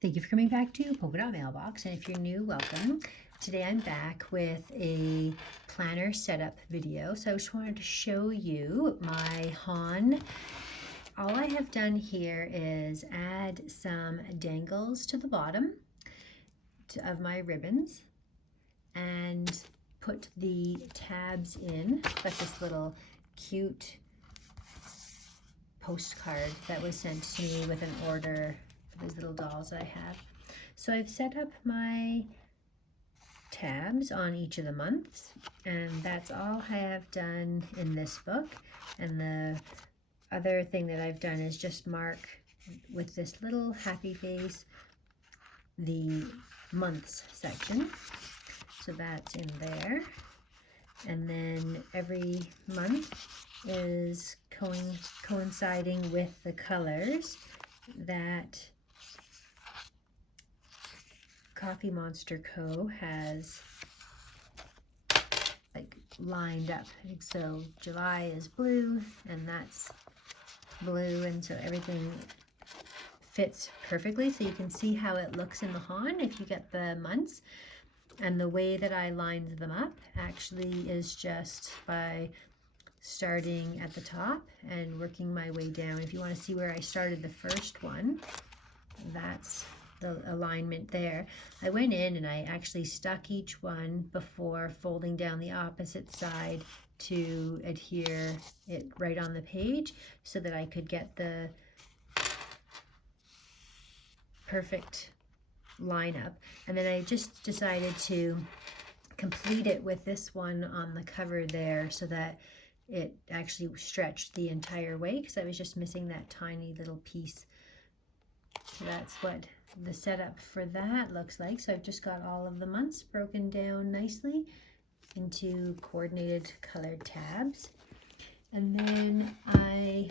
Thank you for coming back to Polka Dot Mailbox, and if you're new, welcome. Today I'm back with a planner setup video. So I just wanted to show you my HON. All I have done here is add some dangles to the bottom of my ribbons and put the tabs in. Got this little cute postcard that was sent to me with an order for these little dolls I have. So I've set up my tabs on each of the months, and that's all I have done in this book. And the other thing that I've done is just mark with this little happy face the months section. So that's in there. And then every month is coinciding with the colors that TheCoffeeMonsterzCo has like lined up. So July is blue, and that's blue, and so everything fits perfectly. So you can see how it looks in the HON if you get the months. And the way that I lined them up actually is just by starting at the top and working my way down. If you want to see where I started the first one, that's the alignment there. I went in and I actually stuck each one before folding down the opposite side to adhere it right on the page so that I could get the perfect lineup. And then I just decided to complete it with this one on the cover there so that it actually stretched the entire way, because I was just missing that tiny little piece. So that's what the setup for that looks like. So I've just got all of the months broken down nicely into coordinated colored tabs. And then I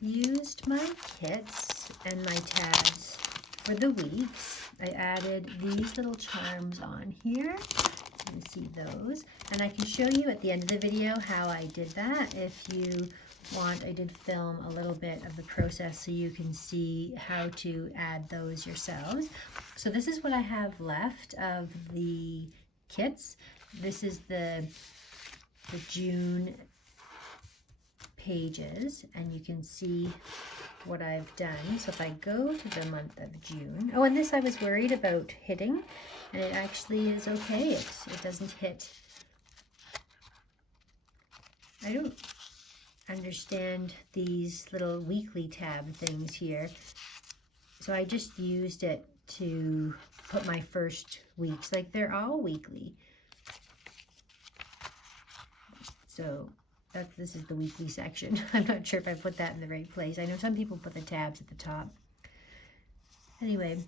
used my kits and my tabs for the weeks. I added these little charms on here. You can see those, and I can show you at the end of the video how I did that. If you want, I did film a little bit of the process so you can see how to add those yourselves. So this is what I have left of the kits. This is the June pages, and you can see what I've done. So if I go to the month of June, oh, and this I was worried about hitting, and it actually is okay. It doesn't hit. I don't understand these little weekly tab things here, so I just used it to put my first weeks, like they're all weekly. So this is the weekly section. I'm not sure if I put that in the right place. I know some people put the tabs at the top. Anyway,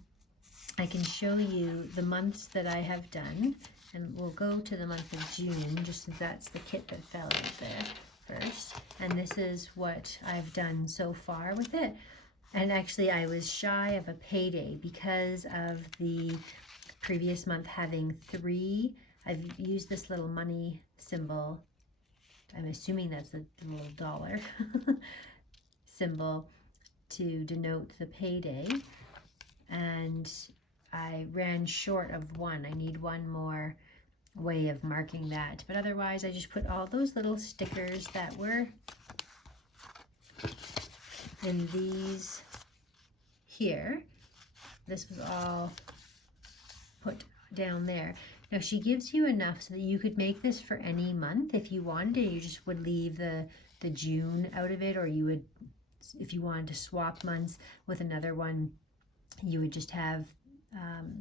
I can show you the months that I have done, and we'll go to the month of June, just since that's the kit that fell out there first. And this is what I've done so far with it. And actually I was shy of a payday because of the previous month having 3. I've used this little money symbol. I'm assuming that's the little dollar symbol to denote the payday, and I ran short of 1. I need one more way of marking that, but otherwise I just put all those little stickers that were in these here. This was all put down there. Now she gives you enough so that you could make this for any month if you wanted. You just would leave the June out of it, or you would, if you wanted to swap months with another one, you would just have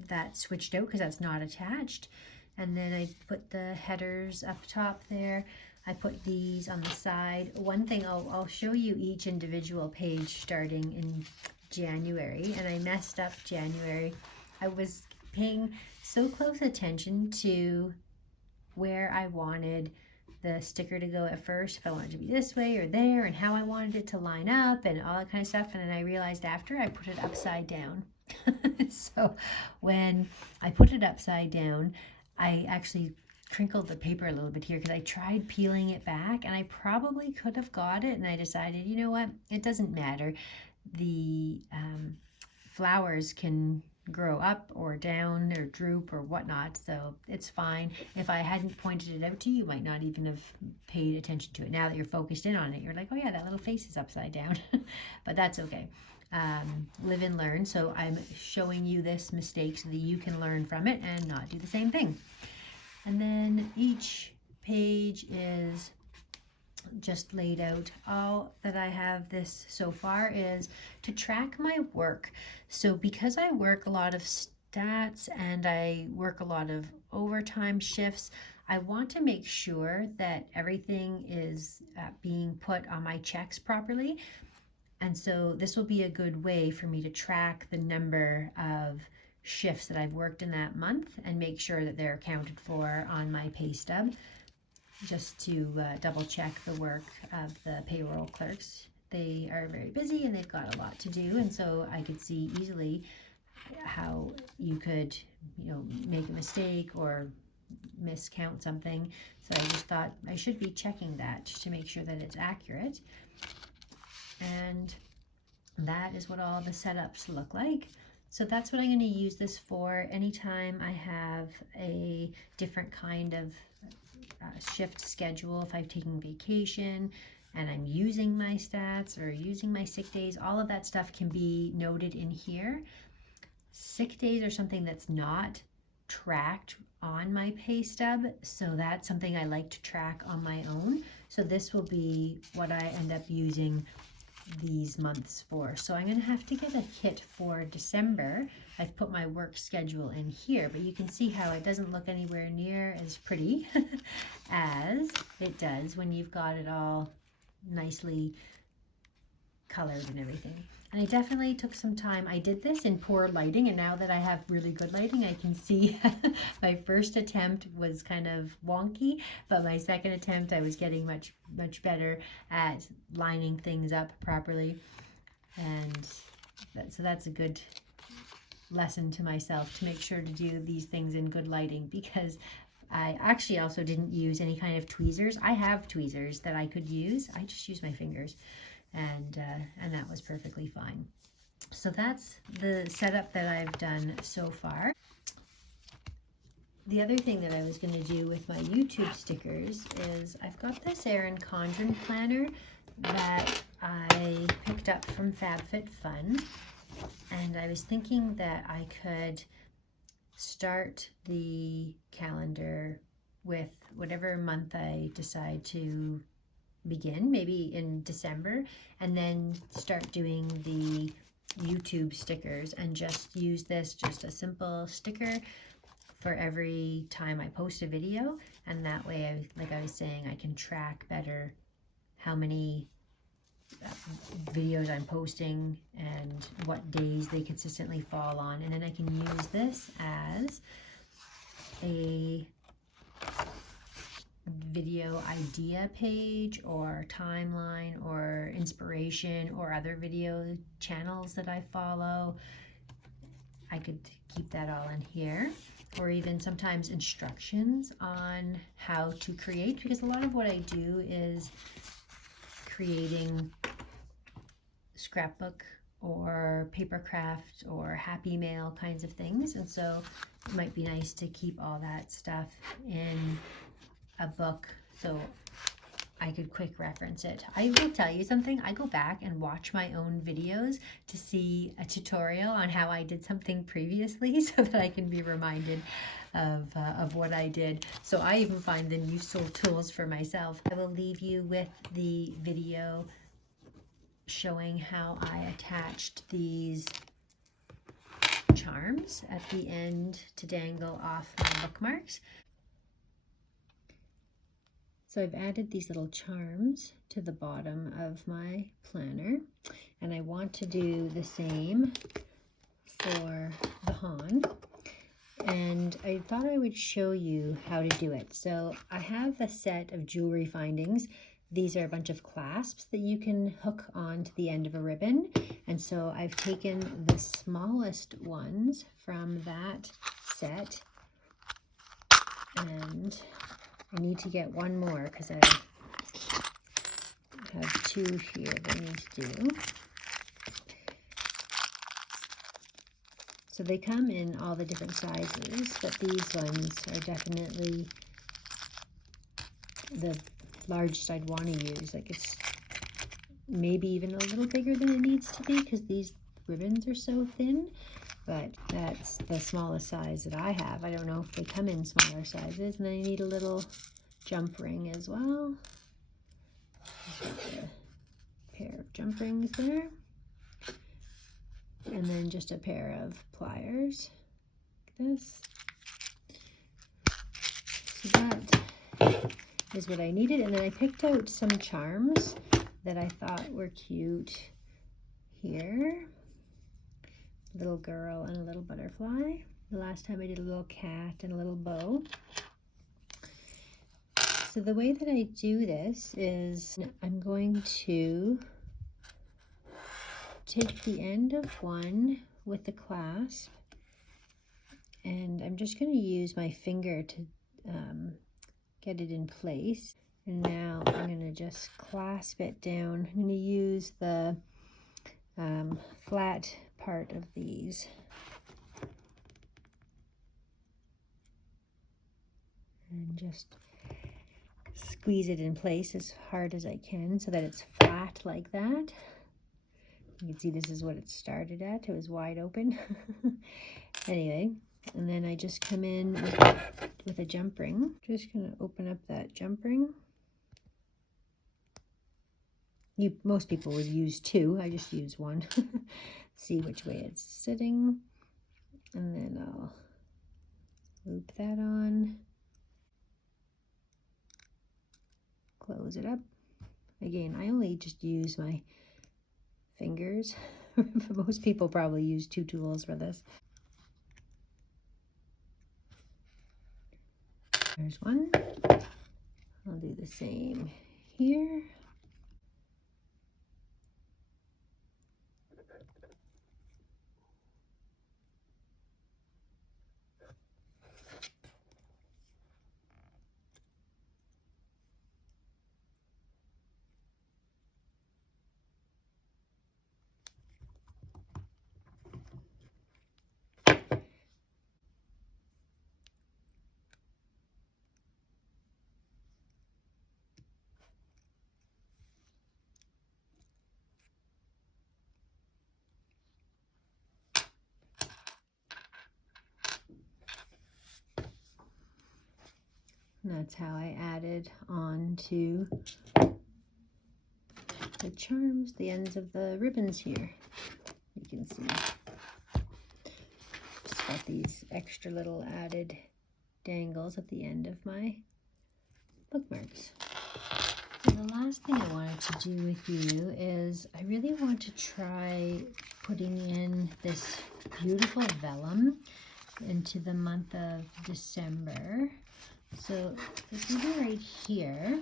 that switched out because that's not attached. And then I put the headers up top there. I put these on the side. One thing, I'll show you each individual page starting in January, and I messed up January. I was paying so close attention to where I wanted the sticker to go at first, if I wanted it to be this way or there, and how I wanted it to line up and all that kind of stuff. And then I realized after I put it upside down. So when I put it upside down, I actually crinkled the paper a little bit here because I tried peeling it back, and I probably could have got it, and I decided, you know what, it doesn't matter. The flowers can grow up or down or droop or whatnot, so it's fine. If I hadn't pointed it out to you, you might not even have paid attention to it. Now that you're focused in on it, you're like, oh yeah, that little face is upside down. But that's okay. Live and learn. So I'm showing you this mistake so that you can learn from it and not do the same thing. And then each page is just laid out. All that I have this so far is to track my work. So because I work a lot of stats and I work a lot of overtime shifts, I want to make sure that everything is being put on my checks properly. And so this will be a good way for me to track the number of shifts that I've worked in that month and make sure that they're accounted for on my pay stub, just to double check the work of the payroll clerks. They are very busy and they've got a lot to do, and so I could see easily how you could, make a mistake or miscount something. So I just thought I should be checking that just to make sure that it's accurate. And that is what all the setups look like. So that's what I'm going to use this for. Anytime I have a different kind of shift schedule, if I've taken vacation and I'm using my stats or using my sick days, all of that stuff can be noted in here. Sick days are something that's not tracked on my pay stub, so that's something I like to track on my own. So this will be what I end up using these months for. So I'm going to have to get a kit for December. I've put my work schedule in here, but you can see how it doesn't look anywhere near as pretty as it does when you've got it all nicely colored and everything. And I definitely took some time. I did this in poor lighting, and now that I have really good lighting, I can see my first attempt was kind of wonky, but my second attempt I was getting much better at lining things up properly. And so that's a good lesson to myself, to make sure to do these things in good lighting, because I actually also didn't use any kind of tweezers. I have tweezers that I could use. I just use my fingers. And that was perfectly fine. So that's the setup that I've done so far. The other thing that I was going to do with my YouTube stickers is I've got this Erin Condren planner that I picked up from FabFitFun, and I was thinking that I could start the calendar with whatever month I decide to begin, maybe in December, and then start doing the YouTube stickers and just use this, just a simple sticker for every time I post a video. And that way, like I was saying, I can track better how many videos I'm posting and what days they consistently fall on. And then I can use this as a video idea page or timeline or inspiration or other video channels that I follow. I could keep that all in here, or even sometimes instructions on how to create, because a lot of what I do is creating scrapbook or paper craft or happy mail kinds of things, and so it might be nice to keep all that stuff in a book so I could quick reference it. I will tell you something, I go back and watch my own videos to see a tutorial on how I did something previously so that I can be reminded of what I did. So I even find them useful tools for myself. I will leave you with the video showing how I attached these charms at the end to dangle off my bookmarks. So I've added these little charms to the bottom of my planner, and I want to do the same for the HON, and I thought I would show you how to do it. So I have a set of jewelry findings. These are a bunch of clasps that you can hook onto the end of a ribbon, and so I've taken the smallest ones from that set, and I need to get one more because I have two here that I need to do. So they come in all the different sizes, but these ones are definitely the largest I'd want to use. Like, it's maybe even a little bigger than it needs to be because these ribbons are so thin, but that's the smallest size that I have. I don't know if they come in smaller sizes. And then I need a little jump ring as well. Just a pair of jump rings there. And then just a pair of pliers, like this. So that is what I needed. And then I picked out some charms that I thought were cute here. Little girl and a little butterfly. The last time I did a little cat and a little bow. So the way that I do this is I'm going to take the end of one with the clasp, and I'm just going to use my finger to get it in place. And now I'm going to just clasp it down. I'm going to use the flat part of these. And just squeeze it in place as hard as I can so that it's flat like that. You can see this is what it started at. It was wide open. Anyway, and then I just come in with a jump ring. Just going to open up that jump ring. Most people would use two. I just use one. See which way it's sitting. And then I'll loop that on. Close it up. Again, I only just use my fingers. Most people probably use two tools for this. There's one. I'll do the same here. And that's how I added on to the charms, the ends of the ribbons here. You can see. Just got these extra little added dangles at the end of my bookmarks. And the last thing I wanted to do with you is I really want to try putting in this beautiful vellum into the month of December. So if you go right here,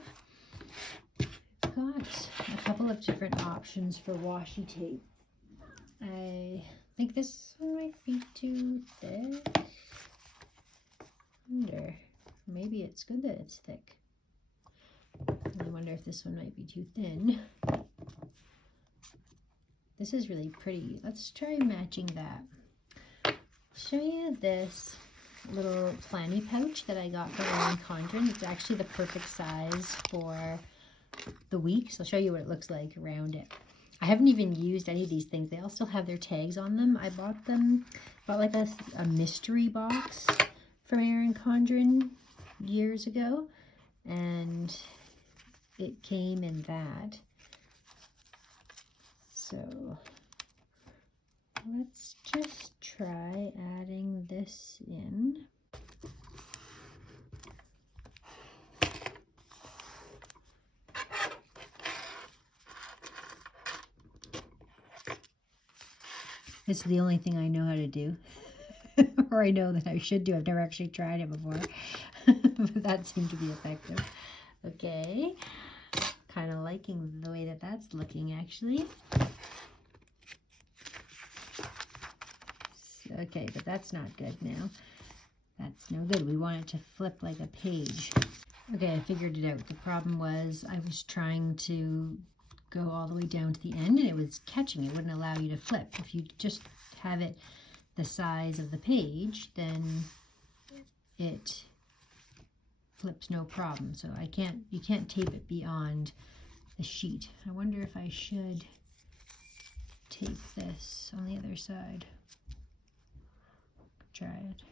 I've got a couple of different options for washi tape. I think this one might be too thick. I wonder, maybe it's good that it's thick. I wonder if this one might be too thin. This is really pretty. Let's try matching that. I'll show you this little planny pouch that I got from Erin Condren. It's actually the perfect size for the week. So I'll show you what it looks like around it. I haven't even used any of these things. They all still have their tags on them. I bought like a mystery box from Erin Condren years ago, and it came in that. So let's just try adding this in. It's the only thing I know how to do, or I know that I should do. I've never actually tried it before, but that seemed to be effective. Okay, kind of liking the way that that's looking, actually. Okay, but that's not good now. That's no good. We want it to flip like a page. Okay, I figured it out. The problem was I was trying to go all the way down to the end, and it was catching. It wouldn't allow you to flip. If you just have it the size of the page, then it flips no problem. So you can't tape it beyond the sheet. I wonder if I should tape this on the other side. Try it.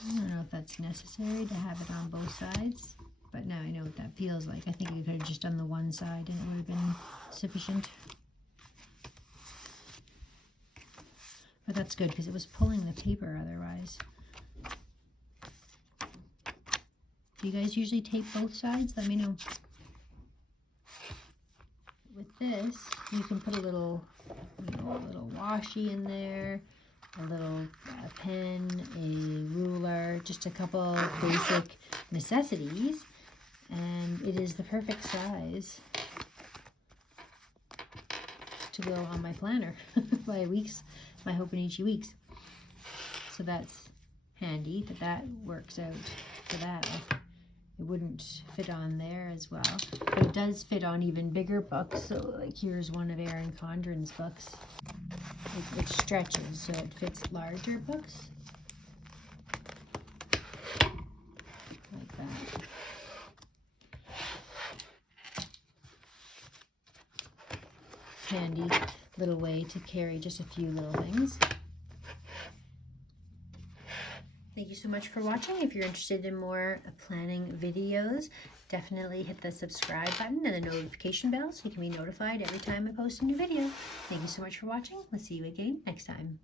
I don't know if that's necessary to have it on both sides, but now I know what that feels like. I think you could have just done the one side and it would have been sufficient. But that's good because it was pulling the paper otherwise. Do you guys usually tape both sides? Let me know. With this, you can put a little washi in there, a little pen, a ruler, just a couple basic necessities, and it is the perfect size to go on my planner, my Hobonichi weeks. So that's handy, but that works out for that. It wouldn't fit on there as well, but it does fit on even bigger books. So like here's one of Erin Condren's books. It stretches so it fits larger books like that. Handy little way to carry just a few little things. Thank you so much for watching. If you're interested in more planning videos, definitely hit the subscribe button and the notification bell so you can be notified every time I post a new video. Thank you so much for watching. We'll see you again next time.